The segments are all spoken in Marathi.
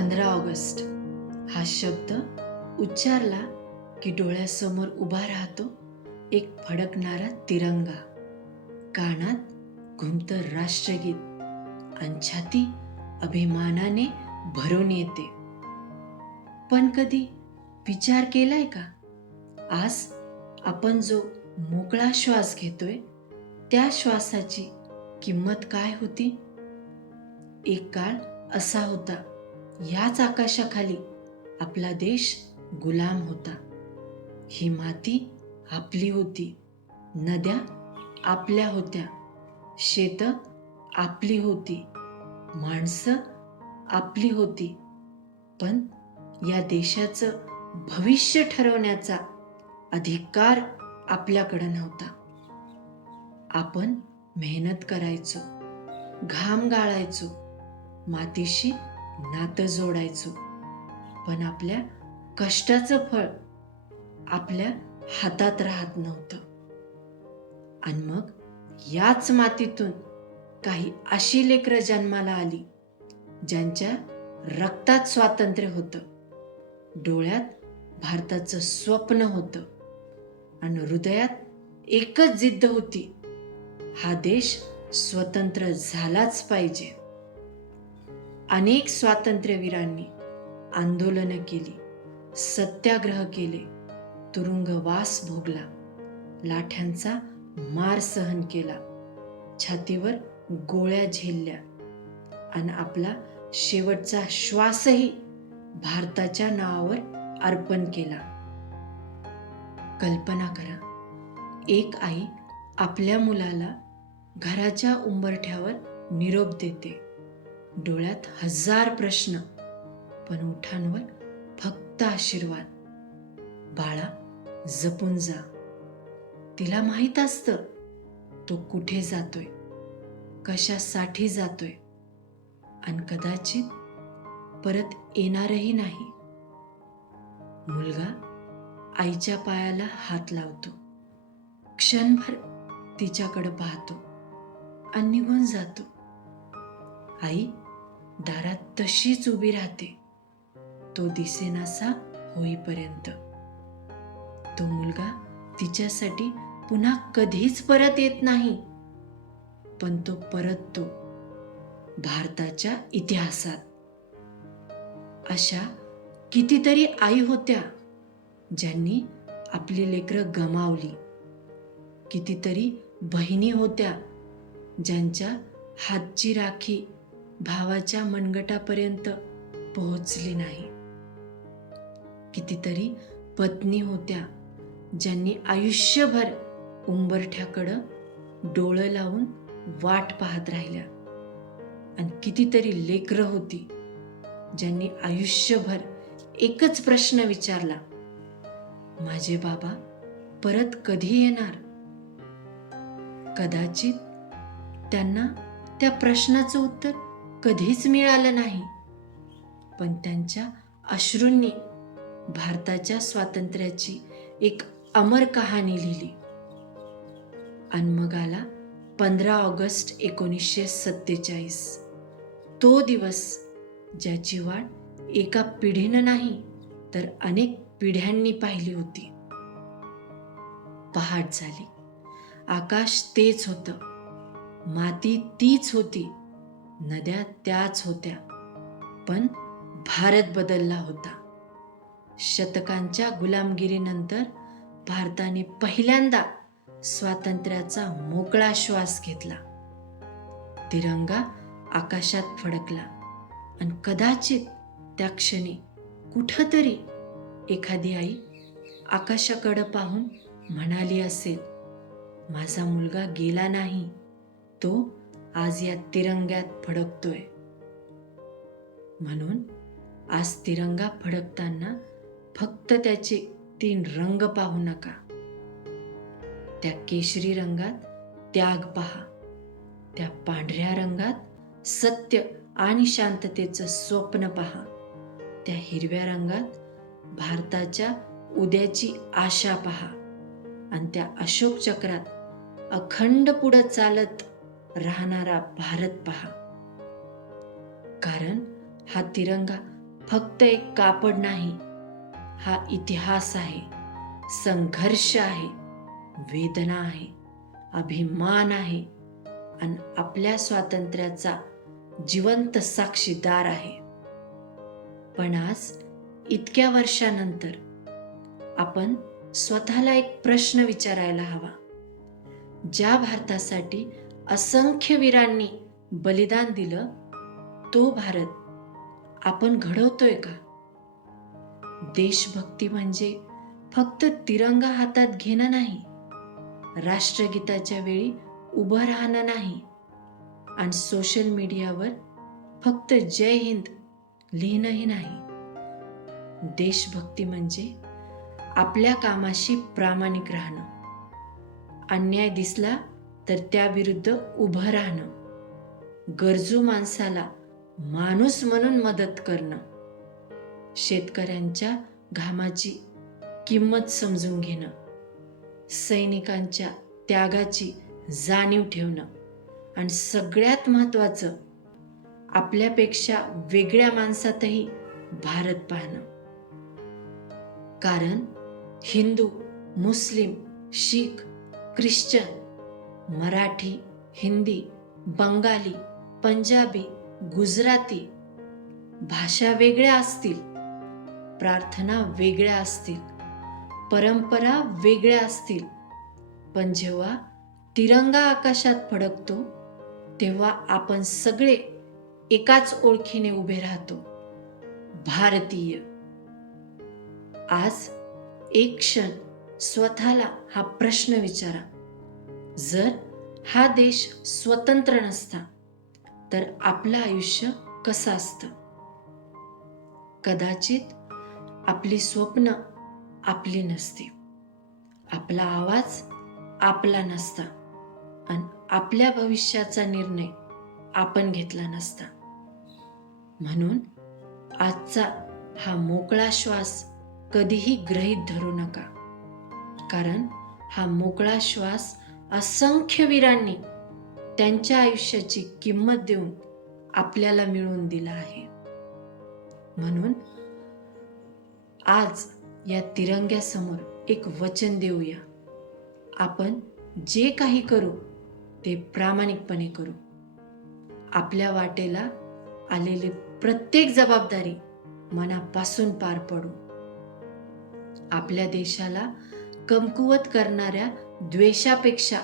15 ऑगस्ट हा शब्द उच्चारला की डोळ्यासमोर उभा राहतो एक फडकणारा तिरंगा, कानात घुमतं राष्ट्रगीत आणि छाती अभिमानाने भरून येते. पण कधी विचार केलाय का, आज आपण जो मोकळा श्वास घेतोय त्या श्वासाची किंमत काय होती? एक काळ असा होता, याच आकाशाखाली आपला देश गुलाम होता. ही माती आपली होती, नद्या आपल्या होत्या, शेतं आपली होती, माणसं आपली होती. पण या देशाचं भविष्य ठरवण्याचा अधिकार आपल्याकडं नव्हता. आपण मेहनत करायचो, घाम गाळायचो, मातीशी नातं जोडायचो, पण आपल्या कष्टाचं फळ आपल्या हातात राहत नव्हतं. आणि मग याच मातीतून काही अशी लेकरं जन्माला आली ज्यांच्या रक्तात स्वातंत्र्य होतं, डोळ्यात भारताचं स्वप्न होतं आणि हृदयात एकच जिद्द होती, हा देश स्वतंत्र झालाच पाहिजे. अनेक स्वातंत्र्यवीरांनी आंदोलनं केली, सत्याग्रह केले, तुरुंगवास भोगला, लाठ्यांचा मार सहन केला, छातीवर गोळ्या झेलल्या आणि आपला शेवटचा श्वासही भारताच्या नावावर अर्पण केला. कल्पना करा, एक आई आपल्या मुलाला घराच्या उंबरठ्यावर निरोप देते, डोळ्यात 1000 प्रश्न, पण ओठांवर फक्त आशीर्वाद. बाळा, जपून जा. तिला माहीत असतं तो कुठे जातोय, कशासाठी जातोय आणि कदाचित परत येणारही नाही. मुलगा आईच्या पायाला हात लावतो, क्षणभर तिच्याकडे पाहतो आणि निघून जातो. आई दारात तशीच उभी राहते, तो दिसेनासा होईपर्यंत. तो मुलगा तिच्यासाठी पुन्हा कधीच परत येत नाही, पण तो परततो भारताच्या इतिहासात. अशा कितीतरी आई होत्या ज्यांनी आपली लेकरं गमावली, कितीतरी बहिणी होत्या ज्यांच्या हातची राखी भावाच्या मनगटापर्यंत पोहोचली नाही, कितीतरी पत्नी होत्या ज्यांनी आयुष्यभर उंबरठ्याकडं डोळं लावून वाट पाहत राहिल्या, आणि कितीतरी लेकरं होती ज्यांनी आयुष्यभर एकच प्रश्न विचारला, माझे बाबा परत कधी येणार? कदाचित त्यांना त्या प्रश्नाचं उत्तर कधीच मिळालं नाही, पण त्यांच्या अश्रूंनी भारताच्या स्वातंत्र्याची एक अमर कहाणी लिहिली. आणि मग आला 15 ऑगस्ट 1947, तो दिवस ज्याची वाट एका पिढीनं नाही तर अनेक पिढ्यांनी पाहिली होती. पहाट झाली, आकाश तेच होतं, माती तीच होती, नद्या त्याच होत्या, पण भारत बदलला होता. शतकांच्या गुलामगिरीनंतर भारताने पहिल्यांदा स्वातंत्र्याचा मोकळा श्वास घेतला. तिरंगा आकाशात फडकला आणि कदाचित त्या क्षणी कुठंतरी एखादी आई आकाशाकडे पाहून म्हणाली असेल, माझा मुलगा गेला नाही, तो आज या तिरंग्यात फडकतोय. म्हणून आज तिरंगा फडकताना फक्त त्याचे 3 रंग पाहू नका. त्या केशरी रंगात त्याग पहा, त्या पांढऱ्या रंगात सत्य आणि शांततेचं स्वप्न पहा, त्या हिरव्या रंगात भारताच्या उद्याची आशा पहा, आणि त्या अशोक चक्रात अखंड पुढं चालत राहणारा भारत पहा. कारण हा तिरंगा फक्त एक कापड नाही, हा इतिहास आहे, संघर्ष आहे, वेदना आहे, अभिमान आहे आणि आपल्या स्वातंत्र्याचा जिवंत साक्षीदार आहे. पण आज इतक्या वर्षानंतर आपण स्वतःला एक प्रश्न विचारायला हवा. ज्या भारतासाठी असंख्य वीरांनी बलिदान दिलं, तो भारत आपण घडवतोय का? देशभक्ती म्हणजे फक्त तिरंगा हातात घेणं नाही, राष्ट्रगीताच्या वेळी उभं राहणं नाही आणि सोशल मीडियावर फक्त जय हिंद लिहिणंही नाही. देशभक्ती म्हणजे आपल्या कामाशी प्रामाणिक राहणं, अन्याय दिसला तर त्याविरुद्ध उभं राहणं, गरजू माणसाला माणूस म्हणून मदत करणं, शेतकऱ्यांच्या घामाची किंमत समजून घेणं, सैनिकांच्या त्यागाची जाणीव ठेवणं आणि सगळ्यात महत्त्वाचं, आपल्यापेक्षा वेगळ्या माणसातही भारत पाहणं. कारण हिंदू, मुस्लिम, शीख, ख्रिश्चन, मराठी, हिंदी, बंगाली, पंजाबी, गुजराती भाषा वेगळ्या असतील, प्रार्थना वेगळ्या असतील, परंपरा वेगळ्या असतील, पण जेव्हा तिरंगा आकाशात फडकतो तेव्हा आपण सगळे एकाच ओळखीने उभे राहतो, भारतीय. आज एक क्षण स्वतःला हा प्रश्न विचारा. जर हा देश स्वतंत्र नसता तर आपलं आयुष्य कसं असतं? कदाचित आपली स्वप्न आपली नसती, आपला आवाज आपला नसता आणि आपल्या भविष्याचा निर्णय आपण घेतला नसता. म्हणून आजचा हा मोकळा श्वास कधीही गृहीत धरू नका, कारण हा मोकळा श्वास असंख्य वीरांनी त्यांच्या आयुष्याची किंमत देऊन आपल्याला मिळवून दिला आहे. म्हणून आज या तिरंग्यासमोर एक वचन देऊया. आपण जे काही करू ते प्रामाणिकपणे करू. आपल्या वाटेला आलेली प्रत्येक जबाबदारी मनापासून पार पडू. आपल्या देशाला कमकुवत करणाऱ्या द्वेषापेक्षा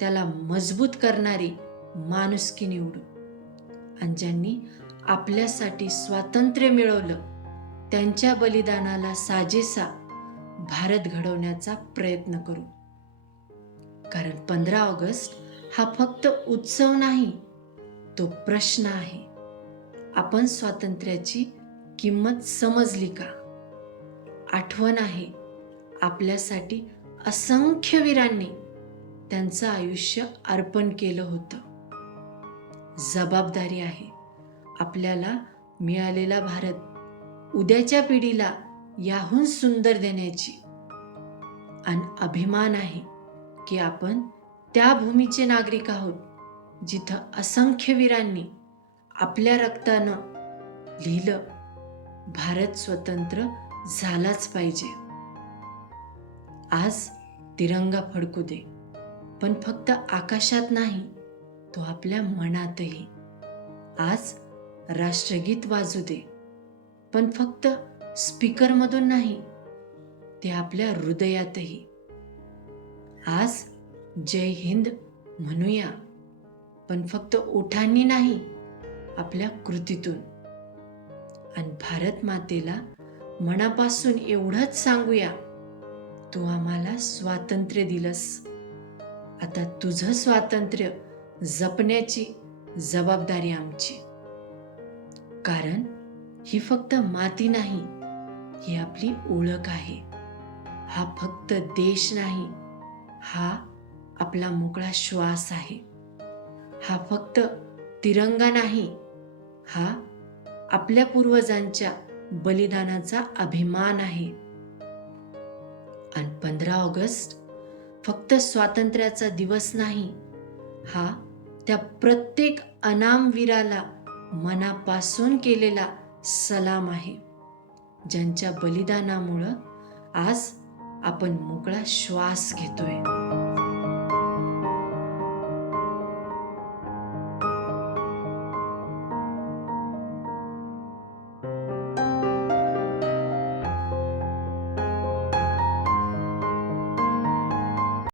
त्याला मजबूत करणारी माणुसकी निवडू. आणि ज्यांनी आपल्यासाठी स्वातंत्र्य मिळवलं त्यांच्या बलिदानाला साजेसा भारत घडवण्याचा प्रयत्न करू. कारण 15 ऑगस्ट हा फक्त उत्सव नाही, तो प्रश्न आहे. आपण स्वातंत्र्याची किंमत समजली का? आठवण आहे, आपल्यासाठी असंख्य वीरांनी त्यांचं आयुष्य अर्पण केलं होतं. जबाबदारी आहे, आपल्याला मिळालेला भारत उद्याच्या पिढीला याहून सुंदर देण्याची. आणि अभिमान आहे की आपण त्या भूमीचे नागरिक आहोत जिथं असंख्य वीरांनी आपल्या रक्तानं लिहिलं, भारत स्वतंत्र झालाच पाहिजे. आज तिरंगा फडकू दे, पण फक्त आकाशात नाही, तो आपल्या मनातही. आज राष्ट्रगीत वाजू दे, पण फक्त स्पीकरमधून नाही, ते आपल्या हृदयातही. आज जय हिंद म्हणूया, पण फक्त ओठांनी नाही, आपल्या कृतीतून. आणि भारत मातेला मनापासून एवढंच सांगूया, तू आम्हाला स्वातंत्र्य दिलंस, आता तुझं स्वातंत्र्य जपण्याची जबाबदारी आमची. कारण ही फक्त माती नाही, ही आपली ओळख आहे. हा फक्त देश नाही, हा आपला मोकळा श्वास आहे. हा फक्त तिरंगा नाही, हा आपल्या पूर्वजांच्या बलिदानाचा अभिमान आहे. आणि 15 ऑगस्ट फक्त स्वातंत्र्याचा दिवस नाही, हा त्या प्रत्येक अनाम वीराला मनापासून केलेला सलाम आहे, ज्यांच्या बलिदानामुळं आज आपण मोकळा श्वास घेतोय.